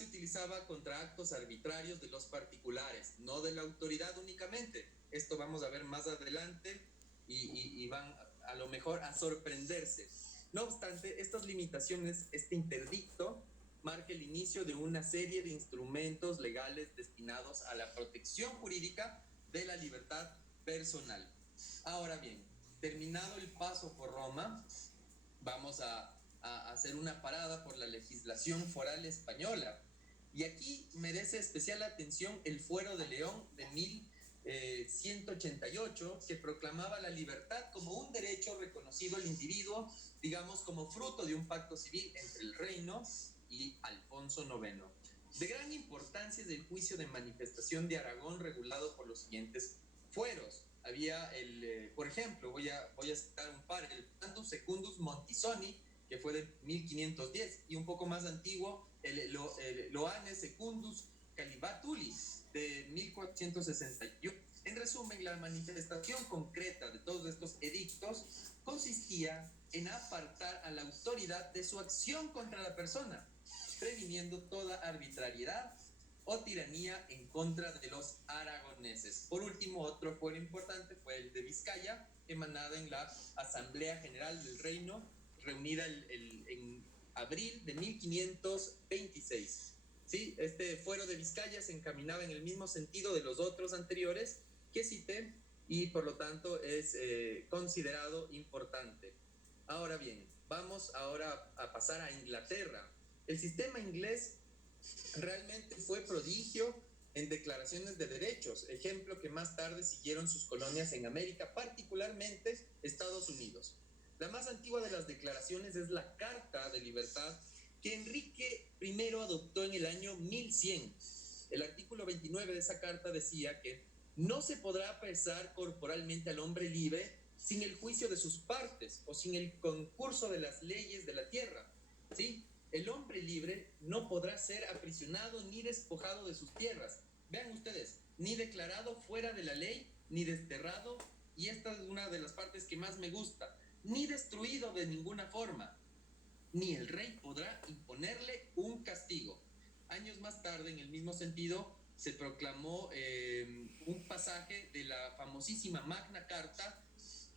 se utilizaba contra actos arbitrarios de los particulares, no de la autoridad únicamente. Esto vamos a ver más adelante y van a lo mejor a sorprenderse. No obstante, estas limitaciones, este interdicto, marca el inicio de una serie de instrumentos legales destinados a la protección jurídica de la libertad personal. Ahora bien, terminado el paso por Roma, vamos a hacer una parada por la legislación foral española. Y aquí merece especial atención el Fuero de León de 1188, que proclamaba la libertad como un derecho reconocido al individuo, digamos, como fruto de un pacto civil entre el reino y Alfonso IX. De gran importancia es el juicio de manifestación de Aragón, regulado por los siguientes fueros. Había por ejemplo, voy a citar un par, el Tantum Secundus Montisoni, que fue de 1510, y un poco más antiguo, el Loane Secundus Calibatuli, de 1461. En resumen, la manifestación concreta de todos estos edictos consistía en apartar a la autoridad de su acción contra la persona, previniendo toda arbitrariedad o tiranía en contra de los aragoneses. Por último, otro fuero importante fue el de Vizcaya, emanada en la Asamblea General del Reino, reunida en abril de 1526. ¿Sí? Este fuero de Vizcaya se encaminaba en el mismo sentido de los otros anteriores que cité y por lo tanto es considerado importante. Ahora bien, vamos ahora a pasar a Inglaterra. El sistema inglés realmente fue prodigio en declaraciones de derechos, ejemplo que más tarde siguieron sus colonias en América, particularmente Estados Unidos. La más antigua de las declaraciones es la Carta de Libertad, que Enrique I adoptó en el año 1100. El artículo 29 de esa carta decía que no se podrá apresar corporalmente al hombre libre sin el juicio de sus partes o sin el concurso de las leyes de la tierra, ¿sí? El hombre libre no podrá ser aprisionado ni despojado de sus tierras. Vean ustedes, ni declarado fuera de la ley, ni desterrado, y esta es una de las partes que más me gusta, ni destruido de ninguna forma, ni el rey podrá imponerle un castigo. Años más tarde, en el mismo sentido, se proclamó un pasaje de la famosísima Magna Carta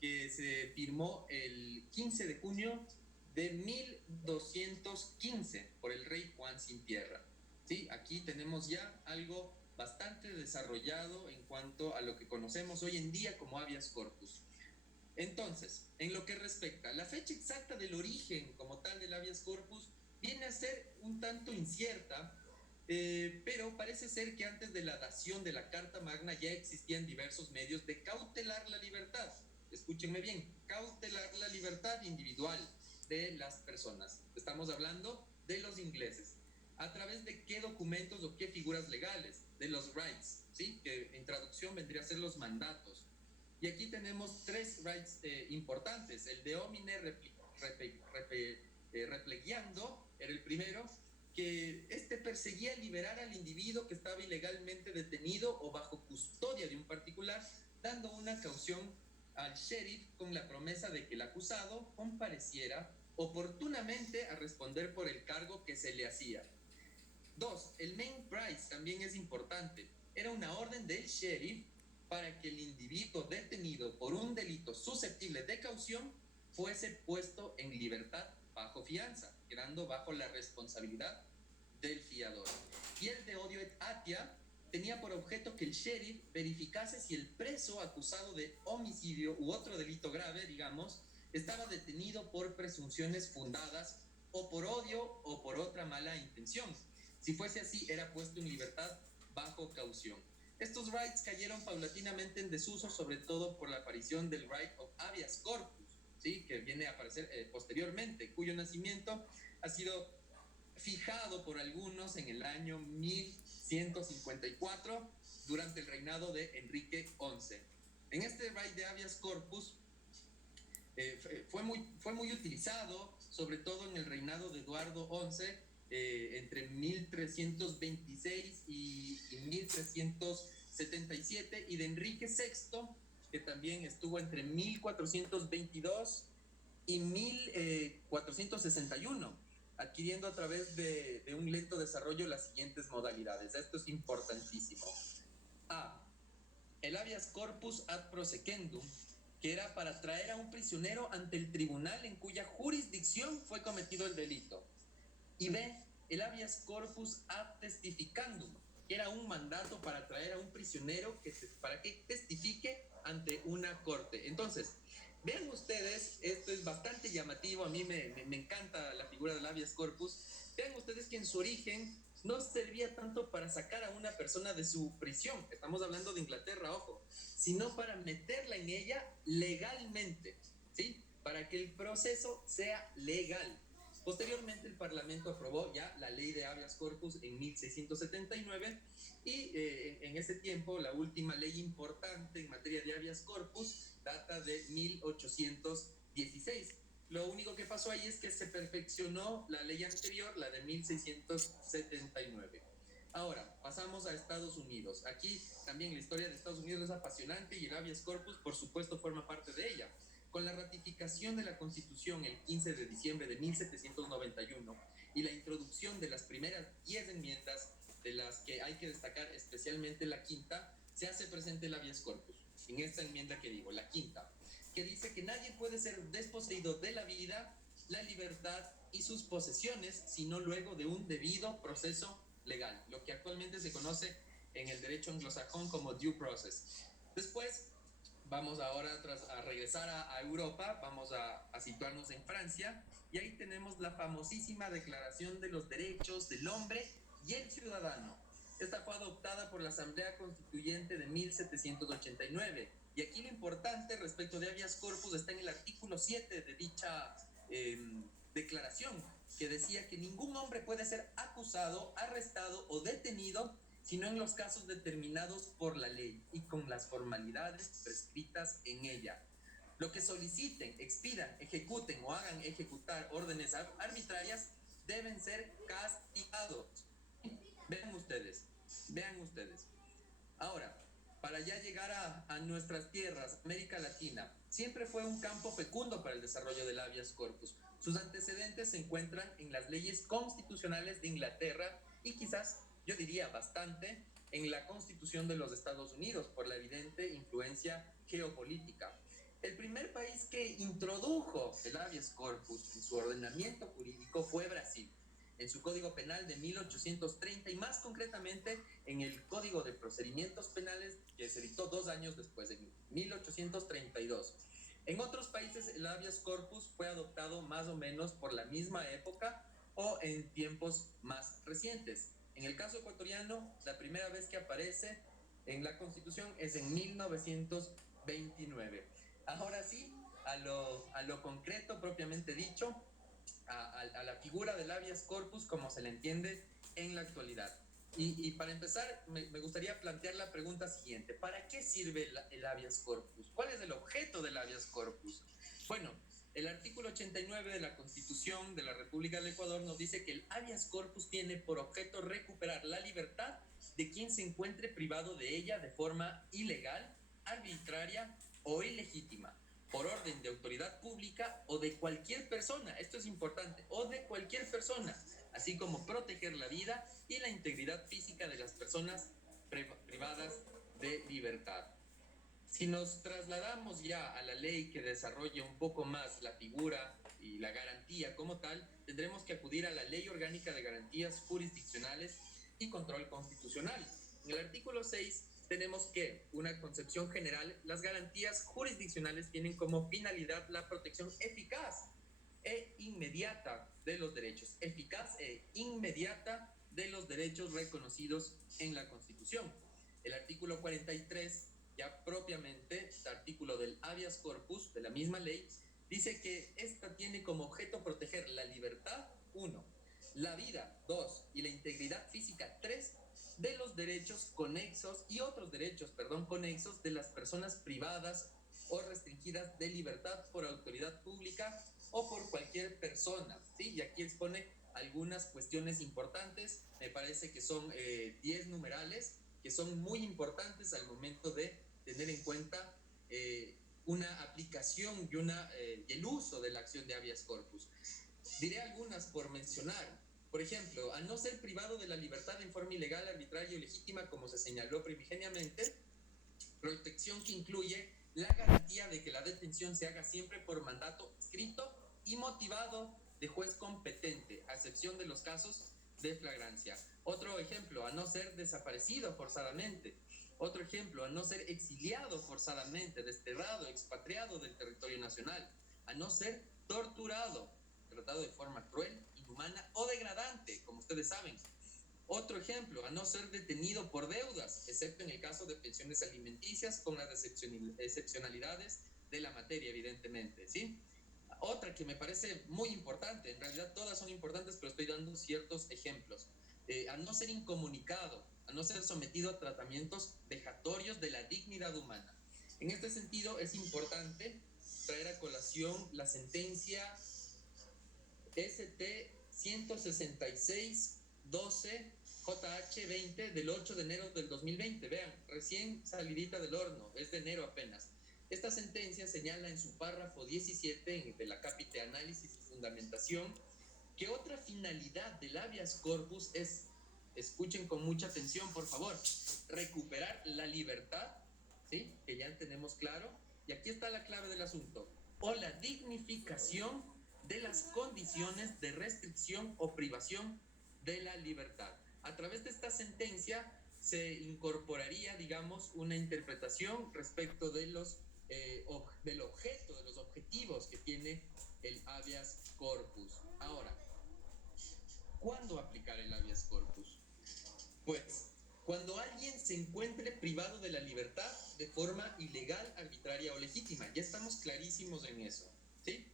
que se firmó el 15 de junio de 1215 por el rey Juan Sin Tierra. ¿Sí? Aquí tenemos ya algo bastante desarrollado en cuanto a lo que conocemos hoy en día como habeas corpus. Entonces, en lo que respecta a la fecha exacta del origen como tal del habeas corpus, viene a ser un tanto incierta, pero parece ser que antes de la dación de la Carta Magna ya existían diversos medios de cautelar la libertad. Escúchenme bien, cautelar la libertad individual de las personas. Estamos hablando de los ingleses. ¿A través de qué documentos o qué figuras legales? De los rights, ¿sí? Que en traducción vendría a ser los mandatos. Y aquí tenemos tres rights importantes. El de homine replegiando era el primero, que perseguía liberar al individuo que estaba ilegalmente detenido o bajo custodia de un particular, dando una caución al sheriff con la promesa de que el acusado compareciera oportunamente a responder por el cargo que se le hacía. 2. El main price también es importante. Era una orden del sheriff para que el individuo detenido por un delito susceptible de caución fuese puesto en libertad bajo fianza, quedando bajo la responsabilidad del fiador. Y el de odio et atia tenía por objeto que el sheriff verificase si el preso acusado de homicidio u otro delito grave, digamos, estaba detenido por presunciones fundadas o por odio o por otra mala intención. Si fuese así, era puesto en libertad bajo caución. Estos rights cayeron paulatinamente en desuso, sobre todo por la aparición del right of habeas corpus, ¿sí? Que viene a aparecer posteriormente, cuyo nacimiento ha sido fijado por algunos en el año 1154 durante el reinado de Enrique XI. En este right de habeas corpus fue muy utilizado, sobre todo en el reinado de Eduardo XI, entre 1326 y 1377, y de Enrique VI, que también estuvo entre 1422 y 1461. adquiriendo a través de un lento desarrollo las siguientes modalidades. Esto es importantísimo. A. El habeas corpus ad prosecendum, que era para traer a un prisionero ante el tribunal en cuya jurisdicción fue cometido el delito. Y B. El habeas corpus ad testificandum, que era un mandato para traer a un prisionero para que testifique ante una corte. Entonces, vean ustedes, esto es bastante llamativo, a mí me encanta la figura del habeas corpus. Vean ustedes que en su origen no servía tanto para sacar a una persona de su prisión, estamos hablando de Inglaterra, ojo, sino para meterla en ella legalmente, ¿sí? Para que el proceso sea legal. Posteriormente el Parlamento aprobó ya la ley de habeas corpus en 1679 y en ese tiempo la última ley importante en materia de habeas corpus data de 1816. Lo único que pasó ahí es que se perfeccionó la ley anterior, la de 1679. Ahora, pasamos a Estados Unidos. Aquí también la historia de Estados Unidos es apasionante y el habeas corpus, por supuesto, forma parte de ella. Con la ratificación de la Constitución el 15 de diciembre de 1791 y la introducción de las primeras 10 enmiendas, de las que hay que destacar especialmente la quinta, se hace presente el habeas corpus. En esta enmienda que digo, la quinta, que dice que nadie puede ser desposeído de la vida, la libertad y sus posesiones, sino luego de un debido proceso legal, lo que actualmente se conoce en el derecho anglosajón como due process. Después, vamos ahora a regresar a Europa, vamos a situarnos en Francia, y ahí tenemos la famosísima Declaración de los Derechos del Hombre y el Ciudadano. Esta fue adoptada por la Asamblea Constituyente de 1789. Y aquí lo importante respecto de habeas corpus está en el artículo 7 de dicha declaración, que decía que ningún hombre puede ser acusado, arrestado o detenido sino en los casos determinados por la ley y con las formalidades prescritas en ella. Lo que soliciten, expidan, ejecuten o hagan ejecutar órdenes arbitrarias deben ser castigados. Vean ustedes, vean ustedes. Ahora, para ya llegar a nuestras tierras, América Latina, siempre fue un campo fecundo para el desarrollo del habeas corpus. Sus antecedentes se encuentran en las leyes constitucionales de Inglaterra y quizás, yo diría bastante, en la Constitución de los Estados Unidos, por la evidente influencia geopolítica. El primer país que introdujo el habeas corpus en su ordenamiento jurídico fue Brasil, en su Código Penal de 1830 y más concretamente en el Código de Procedimientos Penales que se dictó 2 años después, en 1832. En otros países el habeas corpus fue adoptado más o menos por la misma época o en tiempos más recientes. En el caso ecuatoriano, la primera vez que aparece en la Constitución es en 1929. Ahora sí, a lo concreto propiamente dicho, a la figura del habeas corpus como se le entiende en la actualidad. Y para empezar, me gustaría plantear la pregunta siguiente. ¿Para qué sirve el habeas corpus? ¿Cuál es el objeto del habeas corpus? Bueno, el artículo 89 de la Constitución de la República del Ecuador nos dice que el habeas corpus tiene por objeto recuperar la libertad de quien se encuentre privado de ella de forma ilegal, arbitraria o ilegítima, por orden de autoridad pública o de cualquier persona, esto es importante, o de cualquier persona, así como proteger la vida y la integridad física de las personas privadas de libertad. Si nos trasladamos ya a la ley que desarrolla un poco más la figura y la garantía como tal, tendremos que acudir a la Ley Orgánica de Garantías Jurisdiccionales y Control Constitucional. En el artículo 6 tenemos que, una concepción general, las garantías jurisdiccionales tienen como finalidad la protección eficaz e inmediata de los derechos, eficaz e inmediata de los derechos reconocidos en la Constitución. El artículo 43, ya propiamente, el artículo del habeas corpus de la misma ley, dice que esta tiene como objeto proteger la libertad, 1, la vida, 2, y la integridad física, 3, de los derechos conexos y otros derechos, conexos de las personas privadas o restringidas de libertad por autoridad pública o por cualquier persona, ¿sí? Y aquí expone algunas cuestiones importantes, me parece que son 10 numerales, que son muy importantes al momento de tener en cuenta una aplicación y el uso de la acción de habeas corpus. Diré algunas por mencionar. Por ejemplo, a no ser privado de la libertad en forma ilegal, arbitraria o legítima, como se señaló primigeniamente, protección que incluye la garantía de que la detención se haga siempre por mandato escrito y motivado de juez competente, a excepción de los casos de flagrancia. Otro ejemplo, a no ser desaparecido forzadamente. Otro ejemplo, a no ser exiliado forzadamente, desterrado, expatriado del territorio nacional. A no ser torturado, tratado de forma cruel, inhumana o degradante, como ustedes saben. Otro ejemplo, a no ser detenido por deudas, excepto en el caso de pensiones alimenticias, con las excepcionalidades de la materia, evidentemente, ¿sí? Otra que me parece muy importante, en realidad todas son importantes, pero estoy dando ciertos ejemplos. A no ser incomunicado, a no ser sometido a tratamientos vejatorios de la dignidad humana. En este sentido, es importante traer a colación la sentencia ST 166-12 JH20 del 8 de enero del 2020. Vean, recién salidita del horno, es de enero apenas. Esta sentencia señala en su párrafo 17 de la cápite Análisis y Fundamentación que otra finalidad del habeas corpus es, escuchen con mucha atención por favor, recuperar la libertad, ¿sí? Que ya tenemos claro, y aquí está la clave del asunto, o la dignificación de las condiciones de restricción o privación de la libertad. A través de esta sentencia se incorporaría, digamos, una interpretación respecto de del objeto, de los objetivos que tiene el habeas corpus. Ahora, ¿cuándo aplicar el habeas corpus? Pues, cuando alguien se encuentre privado de la libertad de forma ilegal, arbitraria o legítima. Ya estamos clarísimos en eso, ¿sí?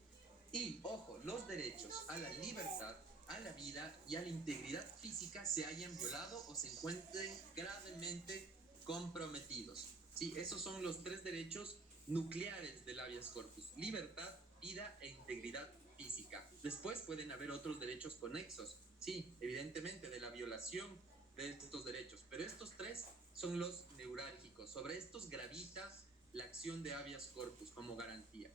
Y, ojo, los derechos a la libertad, a la vida y a la integridad física se hayan violado o se encuentren gravemente comprometidos. Sí, esos son los tres derechos nucleares del habeas corpus: libertad, vida e integridad física. Después pueden haber otros derechos conexos, sí, evidentemente, de la violación de estos derechos, pero estos tres son los neurálgicos. Sobre estos gravita la acción de habeas corpus como garantía.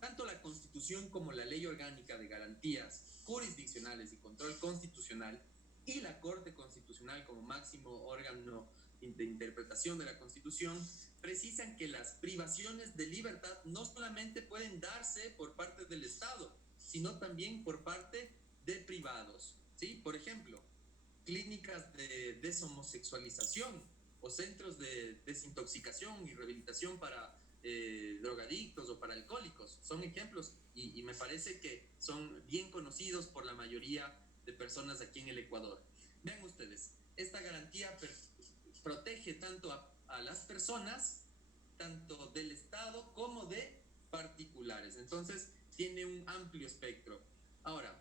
Tanto la Constitución como la Ley Orgánica de Garantías Jurisdiccionales y Control Constitucional y la Corte Constitucional como máximo órgano de interpretación de la Constitución precisan que las privaciones de libertad no solamente pueden darse por parte del Estado, sino también por parte de privados, ¿sí? Por ejemplo, clínicas de deshomosexualización o centros de desintoxicación y rehabilitación para drogadictos o para alcohólicos. Son ejemplos y me parece que son bien conocidos por la mayoría de personas aquí en el Ecuador. Vean ustedes, esta garantía protege tanto a las personas, tanto del Estado como de particulares. Entonces, tiene un amplio espectro. Ahora,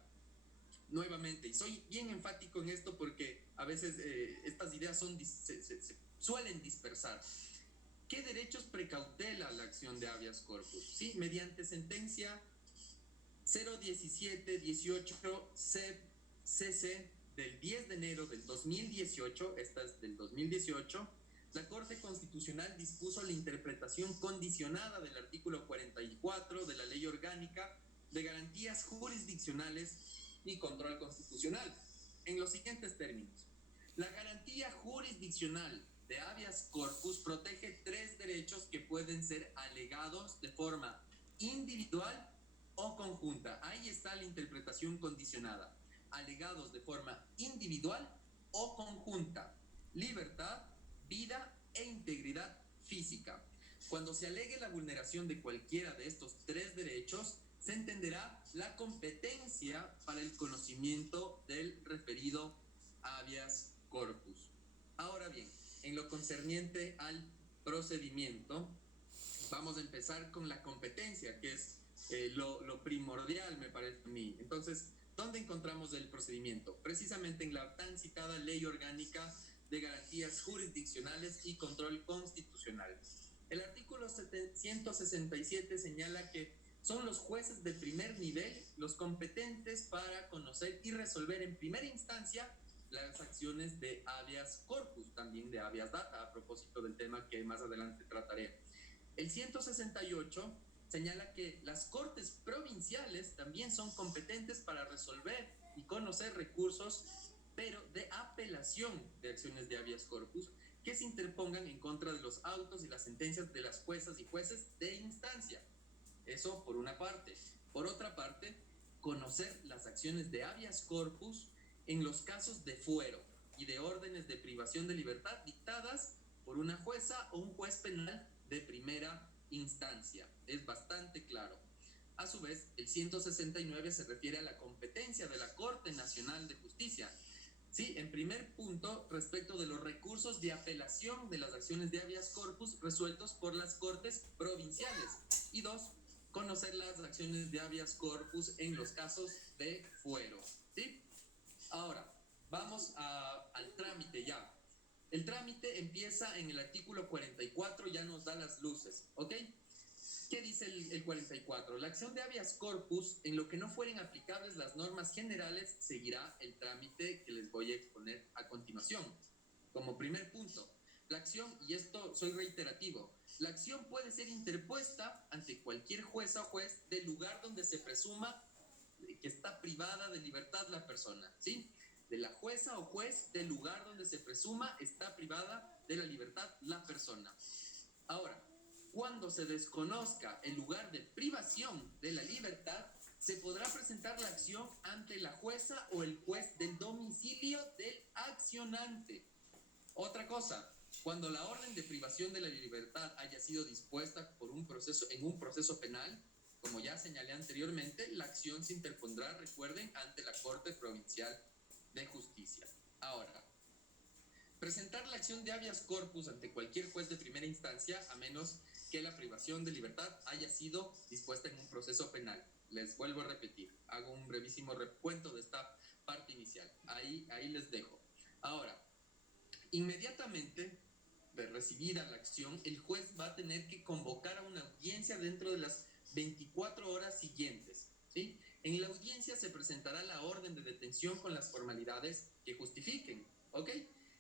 nuevamente, y soy bien enfático en esto porque a veces estas ideas se suelen dispersar. ¿Qué derechos precautela la acción de habeas corpus? Sí, mediante sentencia 01718 CC del 10 de enero del 2018, esta es del 2018, la Corte Constitucional dispuso la interpretación condicionada del artículo 44 de la Ley Orgánica de Garantías Jurisdiccionales y Control Constitucional, en los siguientes términos. La garantía jurisdiccional de habeas corpus protege tres derechos que pueden ser alegados de forma individual o conjunta. Ahí está la interpretación condicionada. Alegados de forma individual o conjunta. Libertad, vida e integridad física. Cuando se alegue la vulneración de cualquiera de estos tres derechos, se entenderá la competencia para el conocimiento del referido habeas corpus. Ahora bien, en lo concerniente al procedimiento, vamos a empezar con la competencia, que es lo primordial, me parece a mí. Entonces, ¿dónde encontramos el procedimiento? Precisamente en la tan citada Ley Orgánica de Garantías Jurisdiccionales y Control Constitucional. El artículo 167 señala que son los jueces de primer nivel los competentes para conocer y resolver en primera instancia las acciones de habeas corpus, también de habeas data, a propósito del tema que más adelante trataré. El 168 señala que las cortes provinciales también son competentes para resolver y conocer recursos, pero de apelación de acciones de habeas corpus que se interpongan en contra de los autos y las sentencias de las juezas y jueces de instancia. Eso por una parte. Por otra parte, conocer las acciones de habeas corpus en los casos de fuero y de órdenes de privación de libertad dictadas por una jueza o un juez penal de primera instancia. Es bastante claro. A su vez, el 169 se refiere a la competencia de la Corte Nacional de Justicia. Sí, en primer punto, respecto de los recursos de apelación de las acciones de habeas corpus resueltos por las Cortes provinciales. Y dos, conocer las acciones de habeas corpus en los casos de fuero. ¿Sí? Ahora, vamos al trámite ya. El trámite empieza en el artículo 44, ya nos da las luces, ¿ok? ¿Qué dice el 44? La acción de habeas corpus, en lo que no fueren aplicables las normas generales, seguirá el trámite que les voy a exponer a continuación. Como primer punto, la acción, y esto soy reiterativo, la acción puede ser interpuesta ante cualquier jueza o juez del lugar donde se presuma que está privada de libertad la persona, ¿sí? De la jueza o juez del lugar donde se presuma está privada de la libertad la persona. Ahora, cuando se desconozca el lugar de privación de la libertad, se podrá presentar la acción ante la jueza o el juez del domicilio del accionante. Otra cosa, cuando la orden de privación de la libertad haya sido dispuesta en un proceso penal, como ya señalé anteriormente, la acción se interpondrá, recuerden, ante la Corte Provincial de Justicia. Ahora, presentar la acción de habeas corpus ante cualquier juez de primera instancia, a menos que la privación de libertad haya sido dispuesta en un proceso penal. Les vuelvo a repetir, hago un brevísimo recuento de esta parte inicial. Ahí les dejo. Ahora, inmediatamente de recibida la acción, el juez va a tener que convocar a una audiencia dentro de las 24 horas siguientes, ¿sí? En la audiencia se presentará la orden de detención con las formalidades que justifiquen, ¿ok?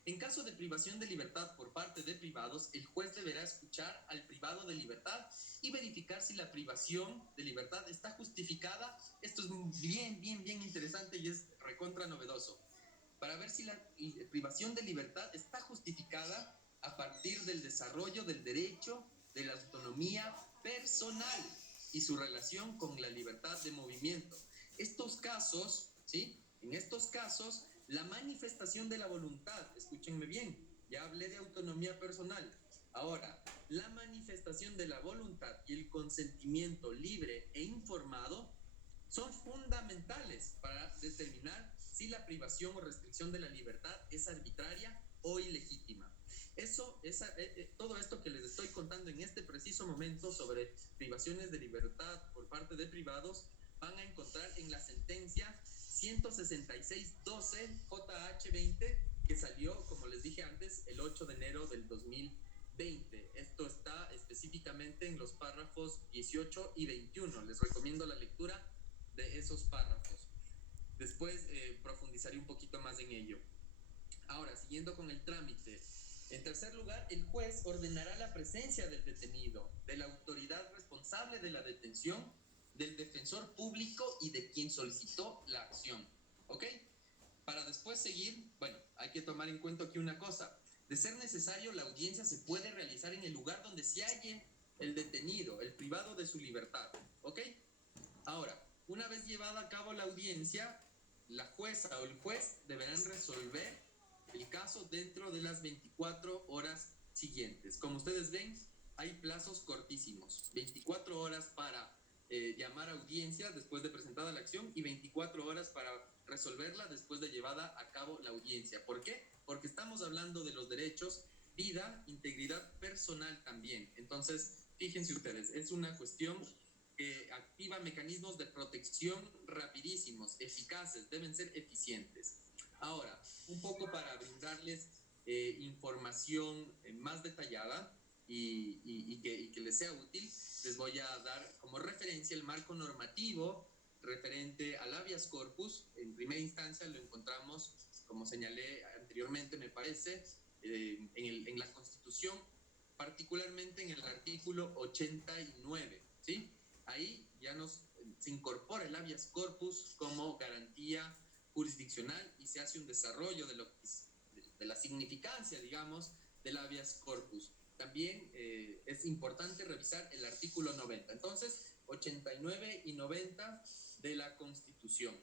En caso de privación de libertad por parte de privados, el juez deberá escuchar al privado de libertad y verificar si la privación de libertad está justificada. Esto es bien interesante y es recontra novedoso. Para ver si la privación de libertad está justificada a partir del desarrollo del derecho de la autonomía personal y su relación con la libertad de movimiento. Estos casos, ¿sí? En estos casos, la manifestación de la voluntad, escúchenme bien, ya hablé de autonomía personal. Ahora, la manifestación de la voluntad y el consentimiento libre e informado son fundamentales para determinar si la privación o restricción de la libertad es arbitraria o ilegítima. Todo esto que les estoy contando en este preciso momento sobre privaciones de libertad por parte de privados, van a encontrar en la sentencia 16612 JH20 que salió, como les dije antes, el 8 de enero del 2020. Esto está específicamente en los párrafos 18 y 21. Les recomiendo la lectura de esos párrafos. Después profundizaré un poquito más en ello. Ahora, siguiendo con el trámite. En tercer lugar, el juez ordenará la presencia del detenido, de la autoridad responsable de la detención, del defensor público y de quien solicitó la acción. ¿Ok? Para después seguir, bueno, hay que tomar en cuenta aquí una cosa. De ser necesario, la audiencia se puede realizar en el lugar donde se halle el detenido, el privado de su libertad. ¿Ok? Ahora, una vez llevada a cabo la audiencia, la jueza o el juez deberán resolver el caso dentro de las 24 horas siguientes. Como ustedes ven, hay plazos cortísimos. 24 horas para llamar a audiencia después de presentada la acción y 24 horas para resolverla después de llevada a cabo la audiencia. ¿Por qué? Porque estamos hablando de los derechos, vida, integridad personal también. Entonces, fíjense ustedes, es una cuestión que activa mecanismos de protección rapidísimos, eficaces, deben ser eficientes. Ahora, un poco para brindarles información más detallada y que les sea útil, les voy a dar como referencia el marco normativo referente al habeas corpus. En primera instancia lo encontramos, como señalé anteriormente, me parece, en la Constitución, particularmente en el artículo 89, ¿sí? Ahí ya se incorpora el habeas corpus como garantía jurisdiccional y se hace un desarrollo de la significancia, digamos, del habeas corpus. También es importante revisar el artículo 90. Entonces, 89 y 90 de la Constitución.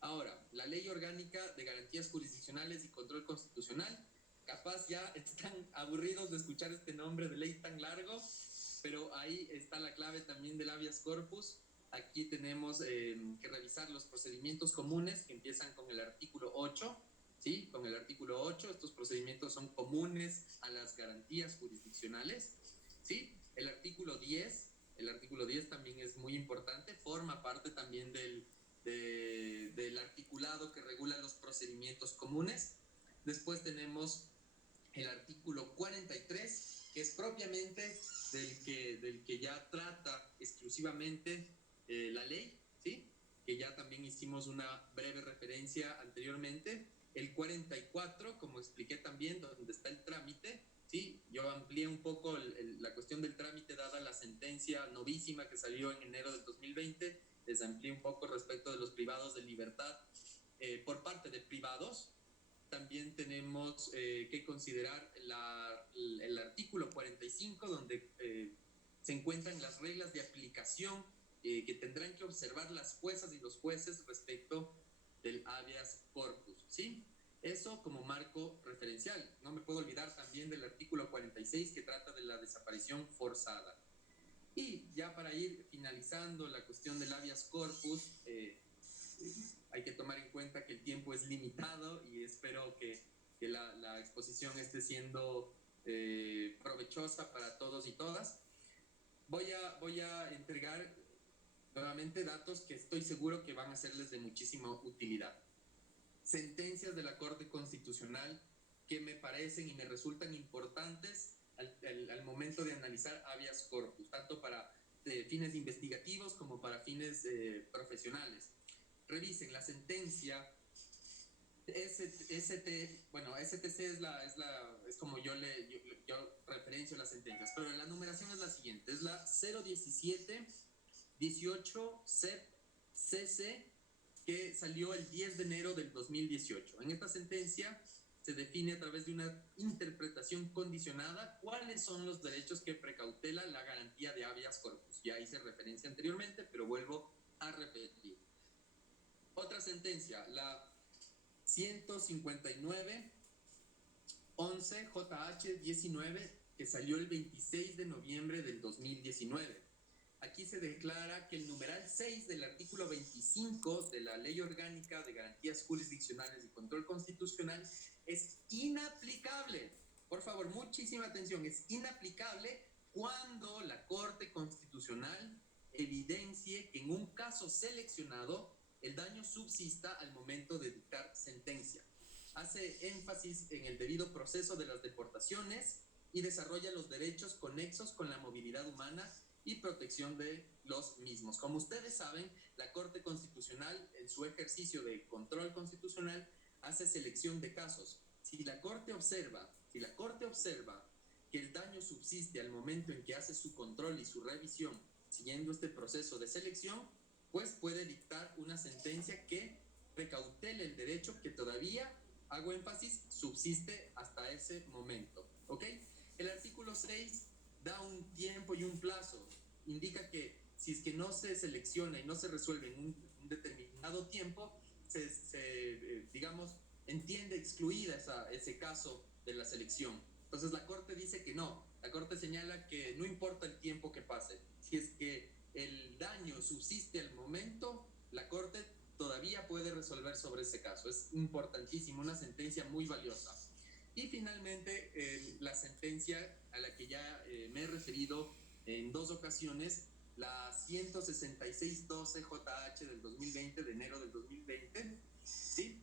Ahora, la Ley Orgánica de Garantías Jurisdiccionales y Control Constitucional. Capaz ya están aburridos de escuchar este nombre de ley tan largo, pero ahí está la clave también del habeas corpus. Aquí tenemos que revisar los procedimientos comunes que empiezan con el artículo 8, ¿sí? Con el artículo 8, estos procedimientos son comunes a las garantías jurisdiccionales, ¿sí? El artículo 10 también es muy importante, forma parte también del articulado que regula los procedimientos comunes. Después tenemos el artículo 43, que es propiamente del que ya trata exclusivamente la ley, ¿sí? Que ya también hicimos una breve referencia anteriormente. El 44, como expliqué también, donde está el trámite, ¿sí? Yo amplié un poco la cuestión del trámite dada la sentencia novísima que salió en enero del 2020, les amplié un poco respecto de los privados de libertad por parte de privados. También tenemos que considerar el artículo 45, donde se encuentran las reglas de aplicación que tendrán que observar las juezas y los jueces respecto del habeas corpus, ¿sí? Eso como marco referencial. No me puedo olvidar también del artículo 46, que trata de la desaparición forzada. Y ya para ir finalizando la cuestión del habeas corpus, hay que tomar en cuenta que el tiempo es limitado y espero que la exposición esté siendo provechosa para todos y todas. Voy a entregar nuevamente datos que estoy seguro que van a serles de muchísima utilidad. Sentencias de la Corte Constitucional que me parecen y me resultan importantes al momento de analizar habeas corpus, tanto para fines investigativos como para fines profesionales. Revisen la sentencia STC es como yo referencio las sentencias, pero la numeración es la siguiente, es la 017-18 CEP-CC, que salió el 10 de enero del 2018. En esta sentencia se define a través de una interpretación condicionada cuáles son los derechos que precautela la garantía de habeas corpus. Ya hice referencia anteriormente, pero vuelvo a repetir. Otra sentencia, la 159-11 JH-19, que salió el 26 de noviembre del 2019. Aquí se declara que el numeral 6 del artículo 25 de la Ley Orgánica de Garantías Jurisdiccionales y Control Constitucional es inaplicable. Por favor, muchísima atención, es inaplicable cuando la Corte Constitucional evidencie que en un caso seleccionado el daño subsista al momento de dictar sentencia. Hace énfasis en el debido proceso de las deportaciones y desarrolla los derechos conexos con la movilidad humana y protección de los mismos. Como ustedes saben, la Corte Constitucional, en su ejercicio de control constitucional, hace selección de casos. Si la Corte observa que el daño subsiste al momento en que hace su control y su revisión, siguiendo este proceso de selección, pues puede dictar una sentencia que precautele el derecho que todavía, hago énfasis, subsiste hasta ese momento, ¿ok? El artículo 6 da un tiempo y un plazo, indica que si es que no se selecciona y no se resuelve en un determinado tiempo, digamos, entiende excluida ese caso de la selección. Entonces la Corte dice que no, la Corte señala que no importa el tiempo que pase, si es que el daño subsiste al momento, la Corte todavía puede resolver sobre ese caso. Es importantísimo, una sentencia muy valiosa. Y finalmente, la sentencia a la que ya me he referido en dos ocasiones, la 166-12 JH del 2020, de enero del 2020, ¿sí?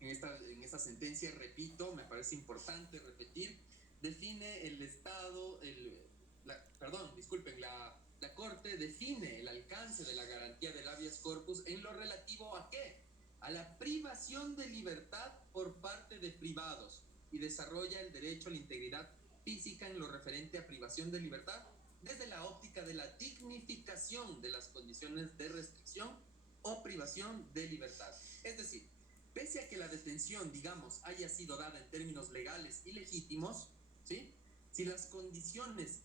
En esta sentencia, repito, me parece importante repetir, define el Estado, la Corte define el alcance de la garantía del habeas corpus en lo relativo ¿a qué? A la privación de libertad por parte de privados, y desarrolla el derecho a la integridad física en lo referente a privación de libertad desde la óptica de la dignificación de las condiciones de restricción o privación de libertad. Es decir, pese a que la detención, digamos, haya sido dada en términos legales y legítimos, ¿sí? Si las condiciones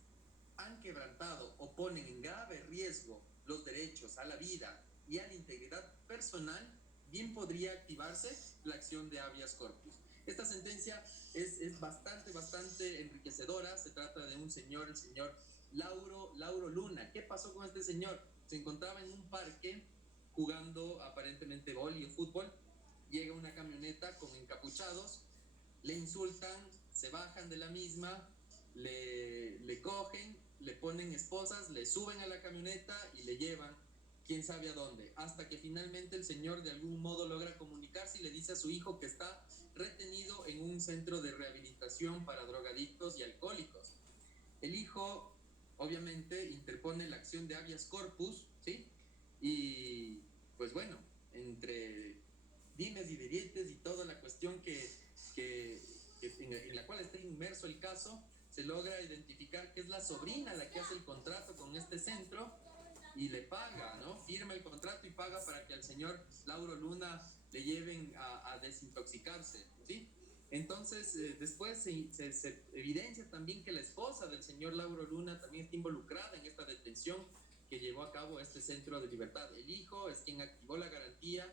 han quebrantado o ponen en grave riesgo los derechos a la vida y a la integridad personal, bien podría activarse la acción de habeas corpus. Esta sentencia es bastante enriquecedora. Se trata de un señor, el señor Lauro Luna. ¿Qué pasó con este señor? Se encontraba en un parque jugando aparentemente vóley o fútbol. Llega una camioneta con encapuchados, le insultan, se bajan de la misma, le cogen, le ponen esposas, le suben a la camioneta y le llevan quién sabe a dónde, hasta que finalmente el señor de algún modo logra comunicarse y le dice a su hijo que está retenido en un centro de rehabilitación para drogadictos y alcohólicos. El hijo obviamente interpone la acción de habeas corpus, ¿sí? Y pues bueno, entre dimes y diretes y toda la cuestión en la cual está inmerso el caso, se logra identificar que es la sobrina la que hace el contrato con este centro y le paga, ¿no? Firma el contrato y paga para que al señor Lauro Luna le lleven a desintoxicarse, ¿sí? Entonces, después se evidencia también que la esposa del señor Lauro Luna también está involucrada en esta detención que llevó a cabo este centro de libertad. El hijo es quien activó la garantía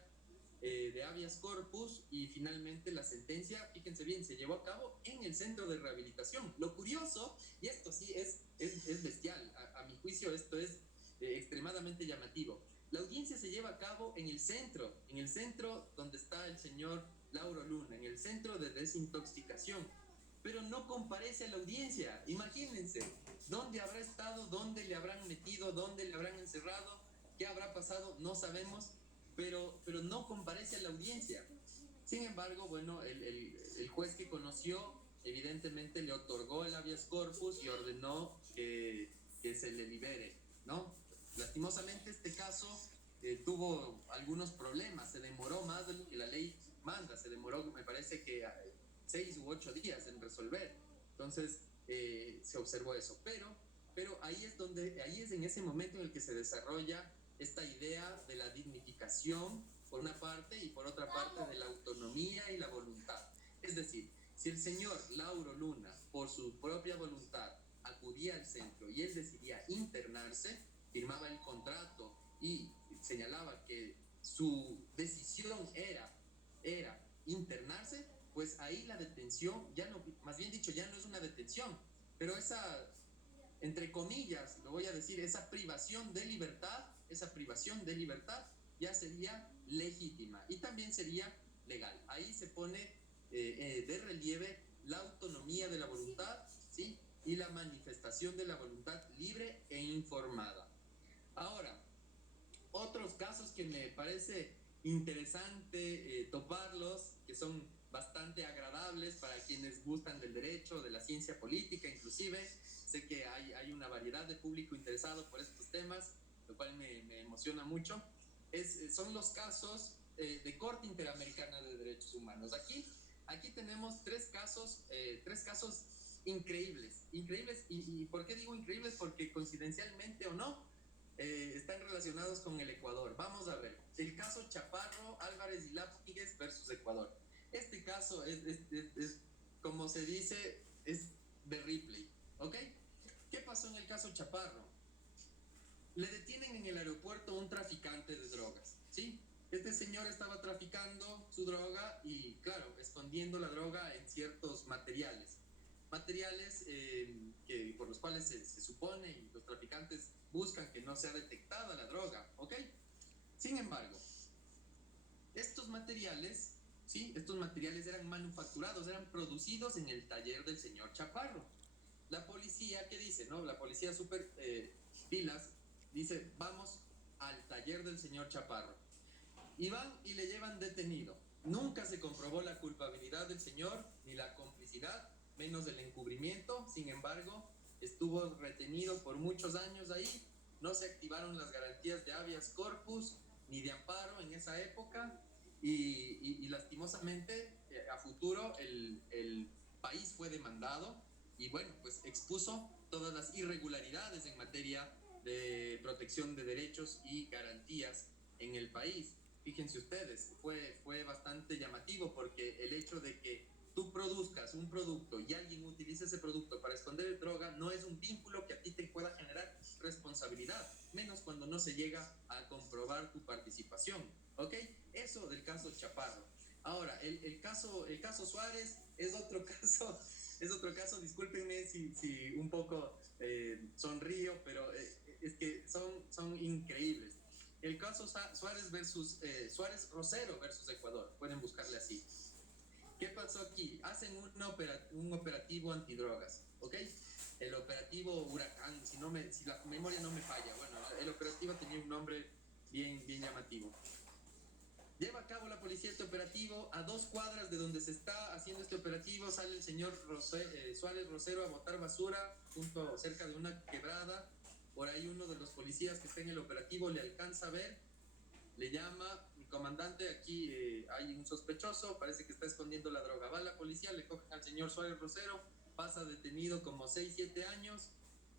de habeas corpus y finalmente la sentencia, fíjense bien, se llevó a cabo en el centro de rehabilitación. Lo curioso, y esto sí es bestial, a mi juicio esto es extremadamente llamativo. La audiencia se lleva a cabo en el centro donde está el señor Lauro Luna, en el centro de desintoxicación, pero no comparece a la audiencia. Imagínense, ¿dónde habrá estado? ¿Dónde le habrán metido? ¿Dónde le habrán encerrado? ¿Qué habrá pasado? No sabemos, pero no comparece a la audiencia. Sin embargo, bueno, el juez que conoció evidentemente le otorgó el habeas corpus y ordenó que se le libere, ¿no? Lastimosamente este caso tuvo algunos problemas, se demoró más de lo que la ley manda, se demoró, me parece que 6 u 8 días en resolver. Entonces se observó eso, pero ahí es en ese momento en el que se desarrolla esta idea de la dignificación por una parte y por otra parte de la autonomía y la voluntad. Es decir, si el señor Lauro Luna por su propia voluntad acudía al centro y él decidía internarse, firmaba el contrato y señalaba que su decisión era internarse, pues ahí la detención ya no, más bien dicho, ya no es una detención, pero esa, entre comillas, lo voy a decir, esa privación de libertad ya sería legítima y también sería legal. Ahí se pone de relieve la autonomía de la voluntad, ¿sí? Y la manifestación de la voluntad libre e informada. Ahora, otros casos que me parece interesante toparlos, que son bastante agradables para quienes gustan del derecho, de la ciencia política inclusive. Sé que hay una variedad de público interesado por estos temas, lo cual me emociona mucho. Son los casos de Corte Interamericana de Derechos Humanos. Aquí tenemos tres casos increíbles. ¿Y por qué digo increíbles? Porque coincidencialmente o no, están relacionados con el Ecuador. Vamos a ver, el caso Chaparro, Álvarez y Lápigues versus Ecuador. Este caso es como se dice, es de Ripley, ¿ok? ¿Qué pasó en el caso Chaparro? Le detienen en el aeropuerto un traficante de drogas, ¿sí? Este señor estaba traficando su droga y, claro, escondiendo la droga en ciertos materiales por los cuales se supone y los traficantes buscan que no sea detectada la droga, ¿ok? Sin embargo, estos materiales, ¿sí? Estos materiales eran manufacturados, eran producidos en el taller del señor Chaparro. La policía, ¿qué dice? No, la policía súper pilas, dice, vamos al taller del señor Chaparro. Y van y le llevan detenido. Nunca se comprobó la culpabilidad del señor, ni la complicidad, menos el encubrimiento. Sin embargo, estuvo retenido por muchos años ahí. No se activaron las garantías de habeas corpus ni de amparo en esa época. Y lastimosamente, a futuro, el país fue demandado y bueno, pues expuso todas las irregularidades en materia de protección de derechos y garantías en el país. Fíjense ustedes, fue bastante llamativo porque el hecho de que tú produzcas un producto y alguien utilice ese producto para esconder droga no es un vínculo que a ti te pueda generar responsabilidad, menos cuando no se llega a comprobar tu participación, ¿ok? Eso del caso Chaparro. Ahora, el caso Suárez es otro caso, discúlpenme si un poco sonrío, pero es que son increíbles. El caso Suárez versus Suárez Rosero versus Ecuador, pueden buscarle así. ¿Qué pasó aquí? Hacen un operativo antidrogas, ¿ok? El operativo Huracán, si la memoria no me falla, bueno, el operativo tenía un nombre bien llamativo. Lleva a cabo la policía este operativo. A 2 cuadras de donde se está haciendo este operativo sale el señor Suárez Rosero a botar basura cerca de una quebrada. Por ahí uno de los policías que está en el operativo le alcanza a ver, le llama: mi comandante, aquí hay un sospechoso, parece que está escondiendo la droga. Va la policía, le cogen al señor Suárez Rosero, pasa detenido como 6-7 años,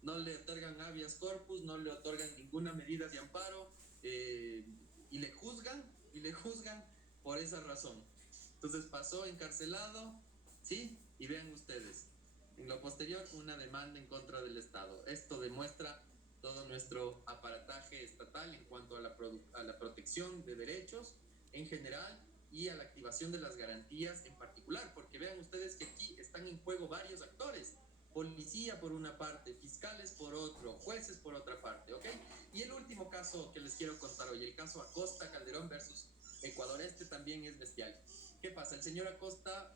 no le otorgan habeas corpus, no le otorgan ninguna medida de amparo, y le juzgan por esa razón. Entonces pasó encarcelado, ¿sí? Y vean ustedes, en lo posterior, una demanda en contra del Estado. Esto demuestra todo nuestro aparataje estatal en cuanto a la protección de derechos en general y a la activación de las garantías en particular, porque vean ustedes que aquí están en juego varios actores: policía por una parte, fiscales por otro, jueces por otra parte, ¿ok? Y el último caso que les quiero contar hoy, el caso Acosta Calderón versus Ecuador. Este también es bestial. ¿Qué pasa? El señor Acosta